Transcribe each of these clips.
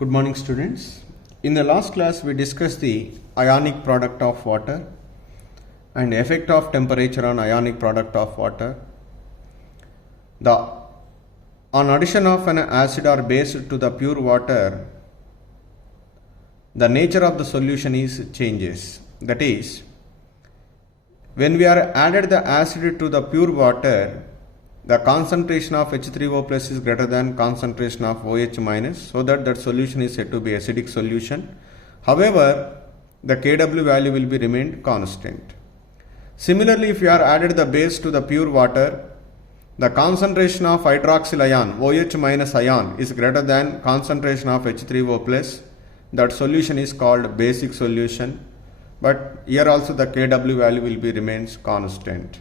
Good morning, students. In the last class, we discussed the ionic product of water and effect of temperature on ionic product of water. On addition of an acid or base to the pure water, the nature of the solution changes. That is, when we are added the acid to the pure water, the concentration of H3O plus is greater than concentration of OH minus, so that solution is said to be acidic solution. However, the Kw value will be remained constant. Similarly, if you are added the base to the pure water, the concentration of hydroxyl ion, OH minus ion, is greater than concentration of H3O plus. That solution is called basic solution. But here also the Kw value will be remains constant.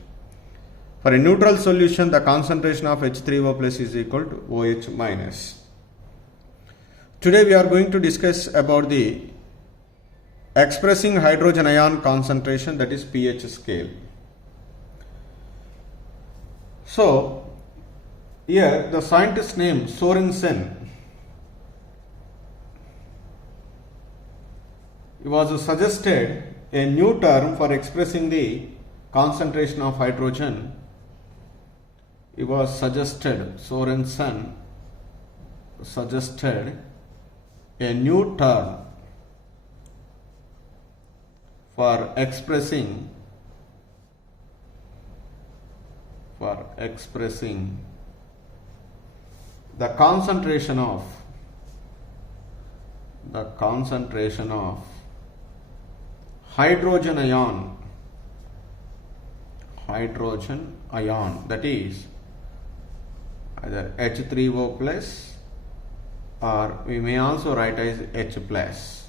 For a neutral solution, the concentration of H3O plus is equal to OH minus. Today we are going to discuss about the expressing hydrogen ion concentration, that is pH scale. So, here the scientist name Sorensen, he was suggested a new term for expressing the concentration of hydrogen. Sorensen suggested a new term for expressing the concentration of hydrogen ion, that is either H3O plus, or we may also write as H plus,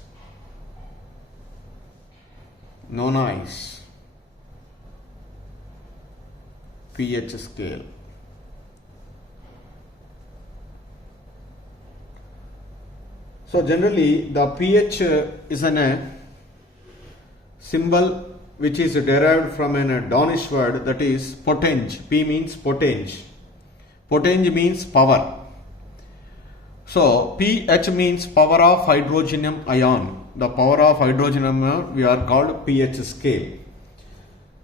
known as pH scale. So generally the pH is a symbol which is derived from a Danish word, that is potenge. P means potenge. Potenge means power. So pH means power of hydrogenium ion. The power of hydrogenium ion we are called pH scale.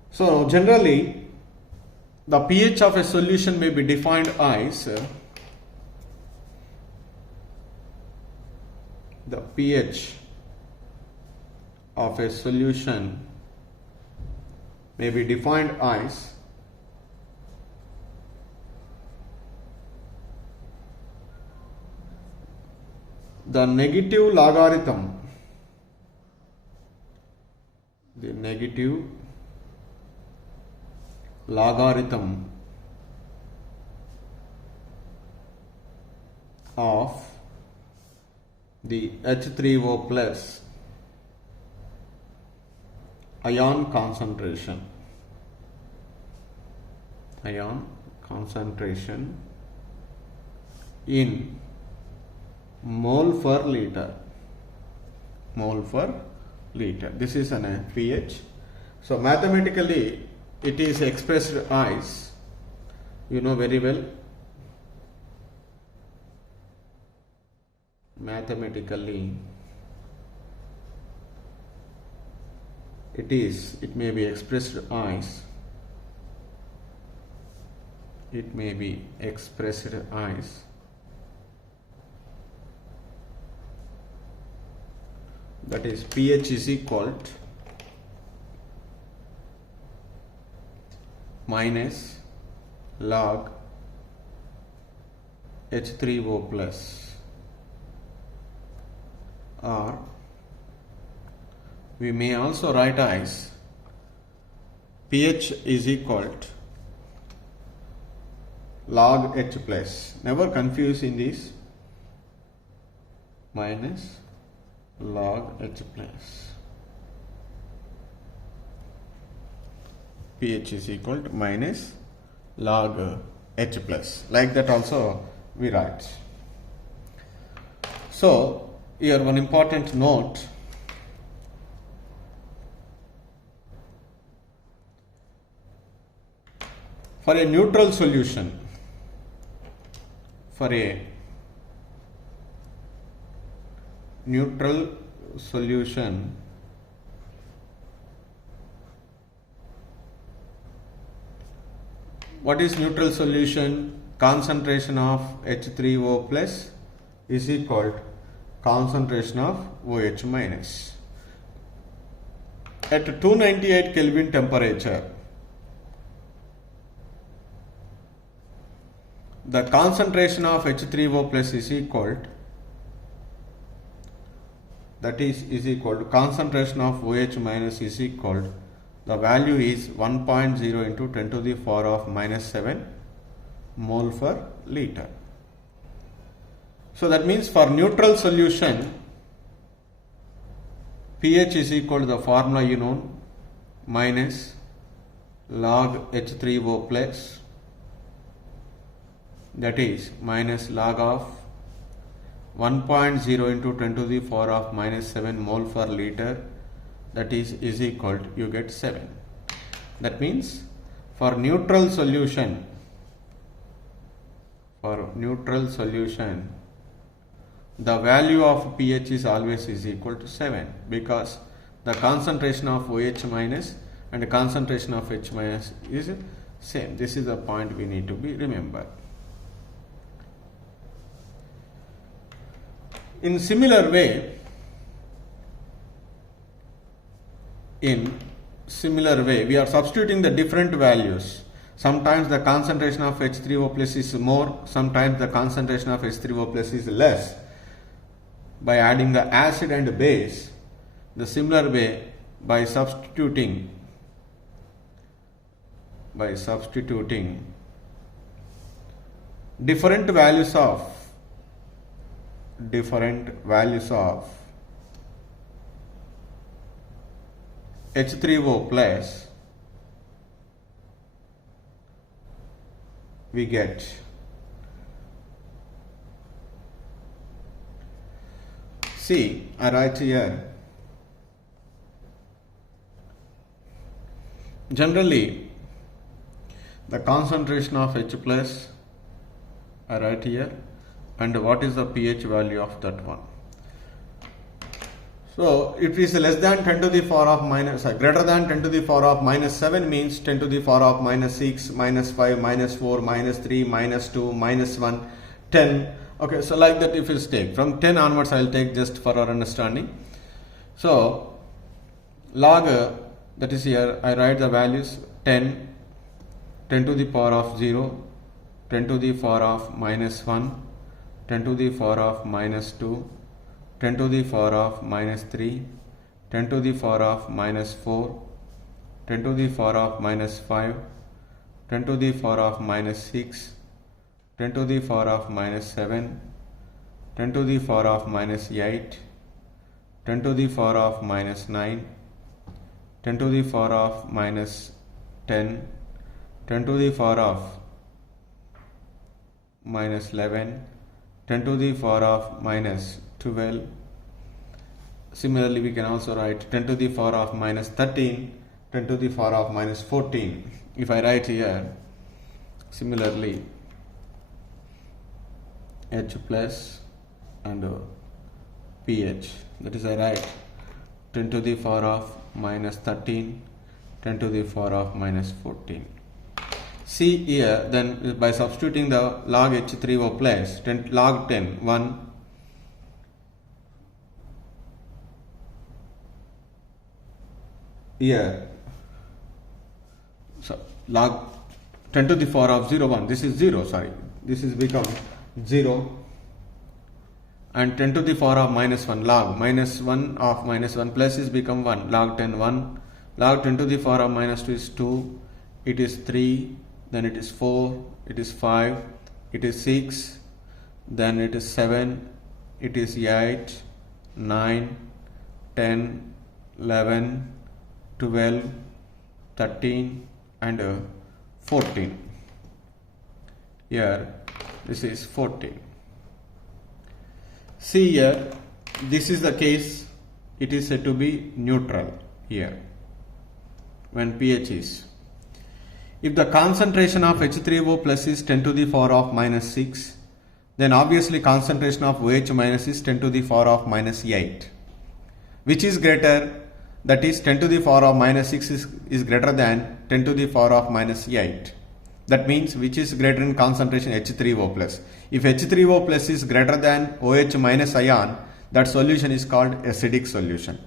So generally the pH of a solution may be defined as the pH of a solution may be defined as the negative logarithm of the H3O plus ion concentration in mole per liter. This is an pH. So mathematically it is expressed as, you know very well, mathematically it may be expressed as that is pH is equal to minus log H3O plus, or we may also write as pH is equal to log H plus. Never confuse in this, minus log H plus. pH is equal to minus log H plus. Like that also we write. So here one important note: for a neutral solution, for a neutral solution what is neutral solution? Concentration of H3O plus is equal to concentration of OH minus. At 298 Kelvin temperature, the concentration of H3O plus is equal to, that is equal to concentration of OH minus is equal to, the value is 1.0 into 10 to the power of minus 7 mole per liter. So that means for neutral solution, pH is equal to the formula you know, minus log H3O plus, that is minus log of 1.0 into 10 to the power of minus 7 mole per liter, that is equal to, you get 7. That means for neutral solution, the value of pH is always is equal to 7 because the concentration of OH minus and the concentration of H minus is same. This is the point we need to be remembered. In similar way, we are substituting the different values. Sometimes the concentration of H3O plus is more, sometimes the concentration of H3O plus is less. By adding the acid and base, the similar way by substituting different values of H3O plus, we get see, I write here, generally the concentration of H plus, I write here, and what is the pH value of that one. So it is less than 10 to the power of minus, greater than 10 to the power of minus 7 means 10 to the power of minus 6, minus 5, minus 4, minus 3, minus 2, minus 1, 10. Okay, so like that if you take from 10 onwards, I will take just for our understanding. So log, that is here, I write the values 10, 10 to the power of 0, 10 to the power of minus 1, 10 to the power of minus 2, 10 to the power of minus 3, 10 to the power of minus 4, 10 to the power of minus 5, 10 to the power of minus 6, 10 to the power of minus 7, 10 to the power of minus 8, 10 to the power of minus 9, 10 to the power of minus 10, 10 to the power of minus 11, 10 to the power of minus 12. Similarly, we can also write 10 to the power of minus 13, 10 to the power of minus 14. If I write here, similarly, H plus and pH, that is I write 10 to the power of minus 13, 10 to the power of minus 14. See here, then by substituting the log H3O plus, log 10, 1, here, so log 10 to the power of 0, 1, this is 0, sorry, this is become 0, and 10 to the power of minus 1, log minus 1 of minus 1 plus is become 1, log 10, 1, log 10 to the power of minus 2 is 2, it is 3, then it is 4, it is 5, it is 6, then it is 7, it is 8, 9, 10, 11, 12, 13 and 14. Here this is 14. See here, this is the case, it is said to be neutral here when pH is. If the concentration of H3O plus is 10 to the power of minus 6, then obviously concentration of OH minus is 10 to the power of minus 8. Which is greater? That is 10 to the power of minus 6 is greater than 10 to the power of minus 8. That means which is greater in concentration? H3O plus. If H3O plus is greater than OH minus ion, that solution is called acidic solution.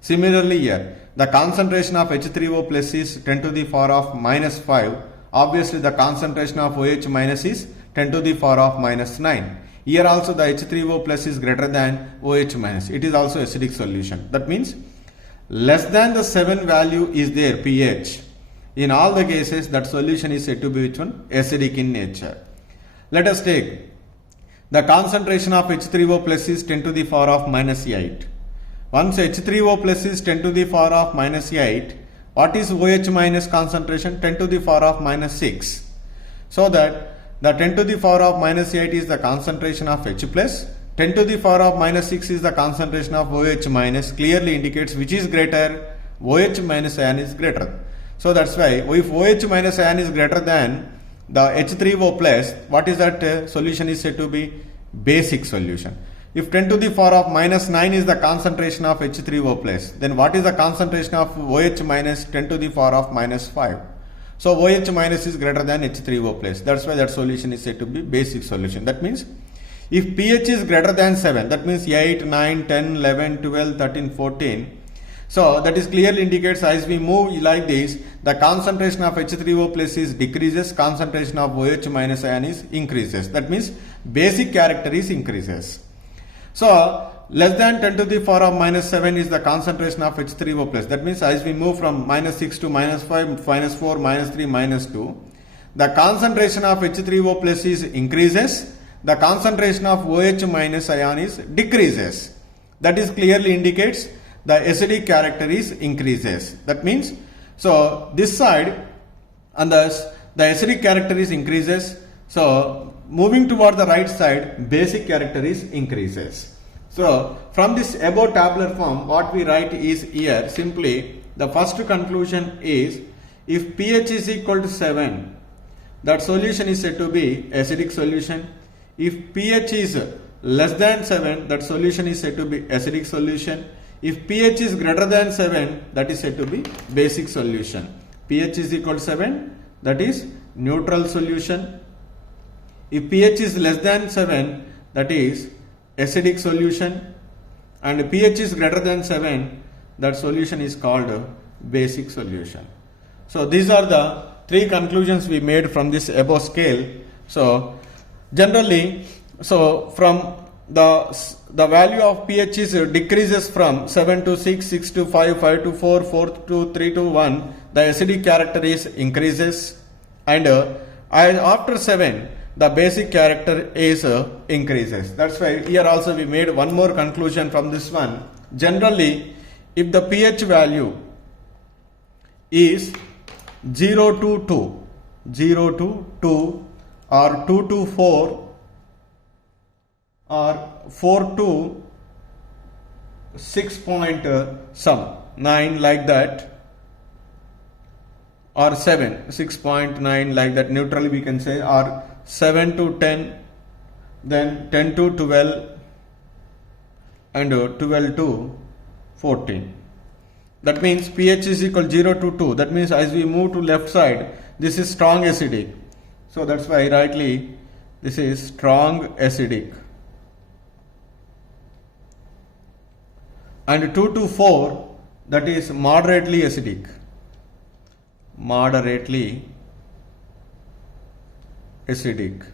Similarly here, the concentration of H3O plus is 10 to the power of minus 5. Obviously the concentration of OH minus is 10 to the power of minus 9. Here also the H3O plus is greater than OH minus. It is also acidic solution. That means less than the 7 value is there, pH. In all the cases, that solution is said to be which one? Acidic in nature. Let us take the concentration of H3O plus is 10 to the power of minus 8. Once H3O plus is 10 to the power of minus 8, what is OH minus concentration? 10 to the power of minus 6. So that the 10 to the power of minus 8 is the concentration of H plus, 10 to the power of minus 6 is the concentration of OH minus, clearly indicates which is greater? OH minus ion is greater. So that's why if OH minus ion is greater than the H3O plus, what is that solution is said to be? Basic solution. If 10 to the power of minus 9 is the concentration of H3O plus, then what is the concentration of OH minus 10 to the power of minus 5? So OH minus is greater than H3O plus. That's why that solution is said to be basic solution. That means if pH is greater than 7, that means 8, 9, 10, 11, 12, 13, 14. So that is clearly indicates as we move like this, the concentration of H3O plus is decreases, concentration of OH minus ion is increases. That means basic character is increases. So less than 10 to the power of minus 7 is the concentration of H3O plus. That means as we move from minus 6 to minus 5, minus 4, minus 3, minus 2, the concentration of H3O plus is increases, the concentration of OH minus ion is decreases. That is clearly indicates the acidic character is increases. That means, so this side and thus the acidic character is increases. So moving toward the right side, basic character is increases. So from this above tabular form, what we write is here simply the first conclusion is if pH is equal to 7, that solution is said to be acidic solution. If pH is less than 7, that solution is said to be acidic solution. If pH is greater than 7, that is said to be basic solution. pH is equal to 7, that is neutral solution. If pH is less than 7, that is acidic solution. And pH is greater than 7, that solution is called basic solution. So these are the three conclusions we made from this above scale. So generally, so from the value of pH is decreases from 7 to 6, 6 to 5, 5 to 4, 4 to 3 to 1, the acidic character is increases, and after 7 the basic character is increases. That's why here also we made one more conclusion from this one. Generally, if the pH value is 0 to 2, 0 to 2 or 2 to 4 or 4 to 6 point some 9 like that, or 7 6.9 like that, neutrally we can say, or 7 to 10, then 10 to 12 and 12 to 14. That means pH is equal 0 to 2. That means as we move to left side, this is strong acidic. So that's why rightly this is strong acidic. And 2 to 4, that is moderately acidic. Moderately acidic.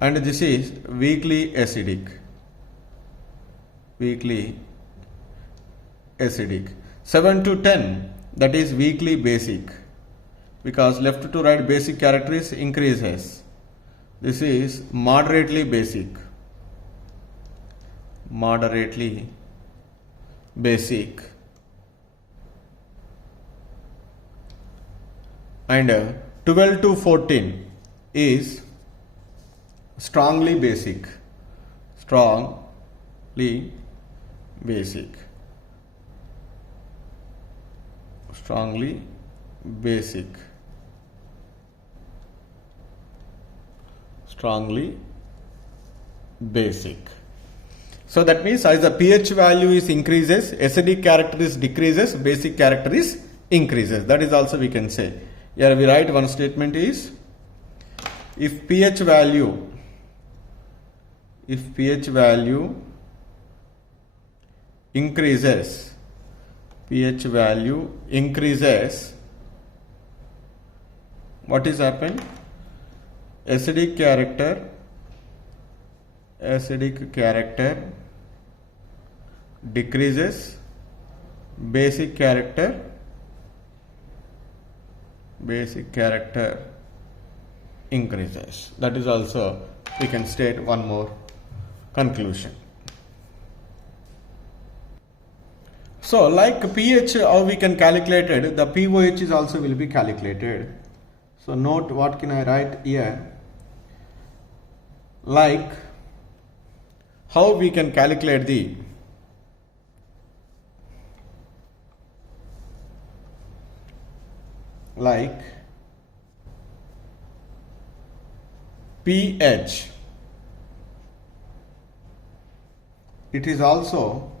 And this is weakly acidic. Weakly acidic. 7 to 10, that is weakly basic, because left to right basic character is increases. This is moderately basic. Moderately basic. And 12 to 14 is strongly basic. Strongly basic. Strongly basic. Strongly basic. So that means as the pH value is increases, acidic character is decreases, basic character is increases. That is also we can say. Here we write one statement is, if pH value increases, what is happened? Acidic character decreases, basic character increases. That is also we can state one more conclusion. So like pH, how we can calculate it, the pOH is also will be calculated. So note what can I write here, like how we can calculate the pH. It is also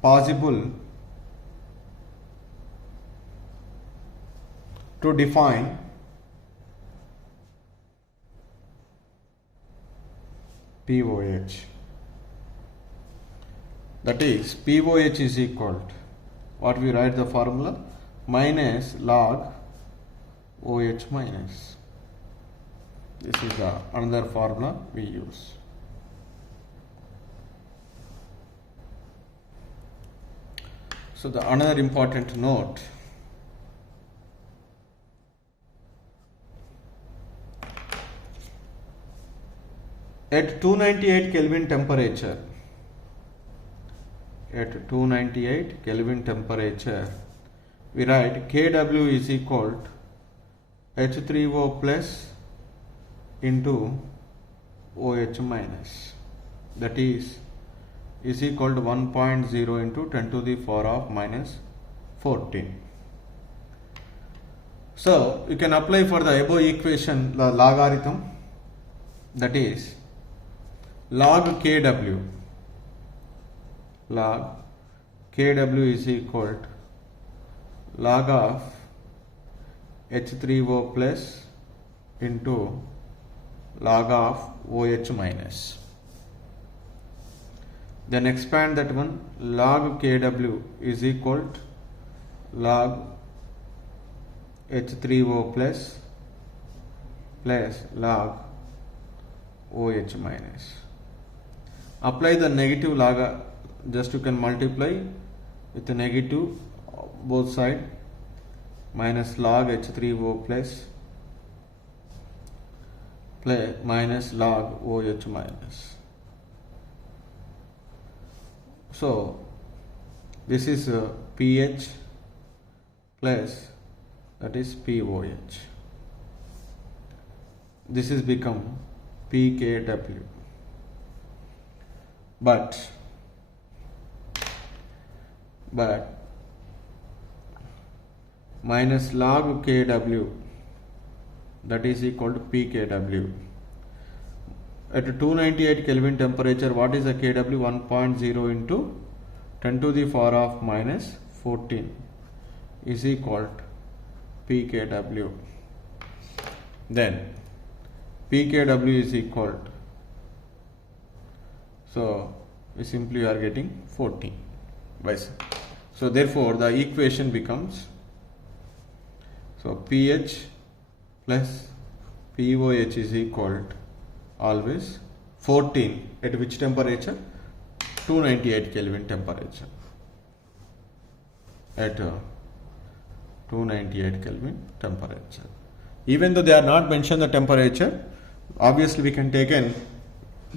possible to define pOH. That is, pOH is equal to what we write the formula, minus log OH minus. This is another formula we use. So the another important note, at 298 Kelvin temperature, we write Kw is equal to H3O plus into OH minus, that is equal to 1.0 into 10 to the power of minus 14. So you can apply for the above equation the logarithm, that is log Kw is equal to log of H3O plus into log of OH minus. Then expand that one, log Kw is equal to log H3O plus log OH minus. Apply the negative log, just you can multiply with the negative both side, minus log H3O plus minus log OH minus. So this is pH plus, that is pOH. This is become pKw. But minus log Kw, that is equal to pKw. At 298 Kelvin temperature, what is the Kw? 1.0 into 10 to the power of minus 14 is equal to pKw. Then pKw is equal to, so we simply are getting 14. So therefore the equation becomes, so pH plus pOH is equal to always 14 at which temperature? 298 Kelvin temperature. At 298 Kelvin temperature. Even though they are not mentioned the temperature, obviously we can take in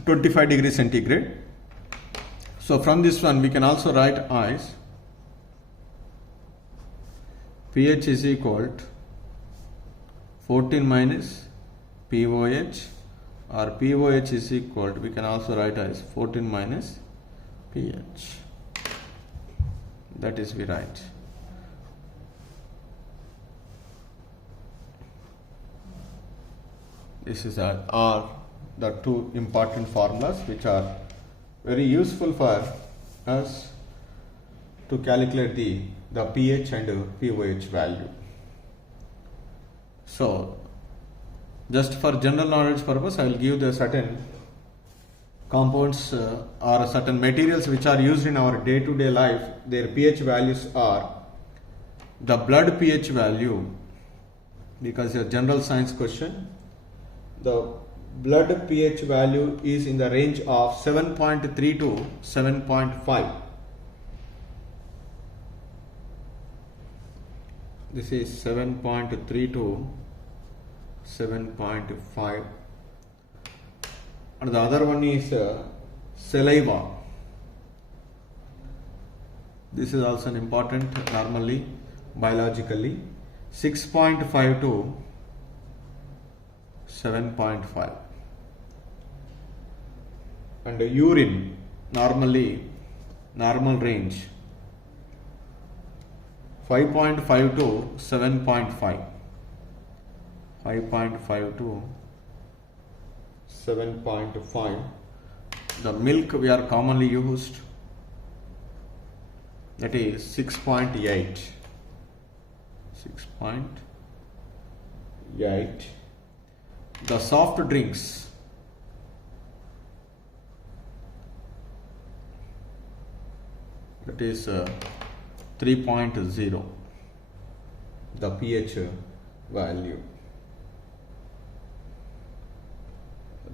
25 degrees centigrade. So from this one we can also write as pH is equal to 14 minus pOH, or pOH is equal to, we can also write as 14 minus pH. That is we write. are the two important formulas which are very useful for us to calculate the pH and pOH value. So just for general knowledge purpose, I will give the certain compounds or certain materials which are used in our day-to-day life. Their pH values are the blood pH value, because a general science question. The blood pH value is in the range of 7.3 to 7.5. This is 7.3 to 7.5. And the other one is saliva. This is also an important, normally biologically, 6.5 to 7.5. And the urine, normally normal range 5.5 to 7.5. 5.5 to 7.5. The milk we are commonly used, that is 6.8. 6.8. The soft drinks, that is 3.0, the pH value.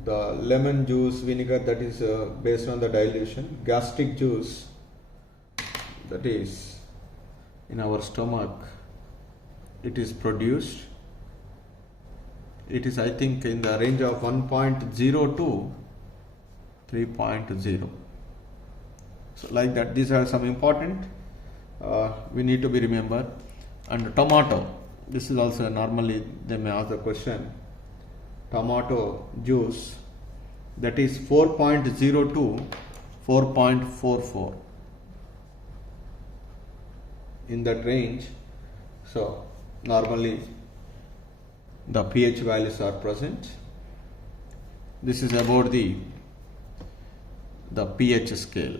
The lemon juice, vinegar, that is based on the dilution. Gastric juice, that is in our stomach, it is produced. It is, I think, in the range of 1.0 to 3.0. So like that, these are some important we need to be remembered. And tomato, this is also normally they may ask the question. Tomato juice, that is 4.0 to 4.44, in that range. So normally the pH values are present. This is about the pH scale.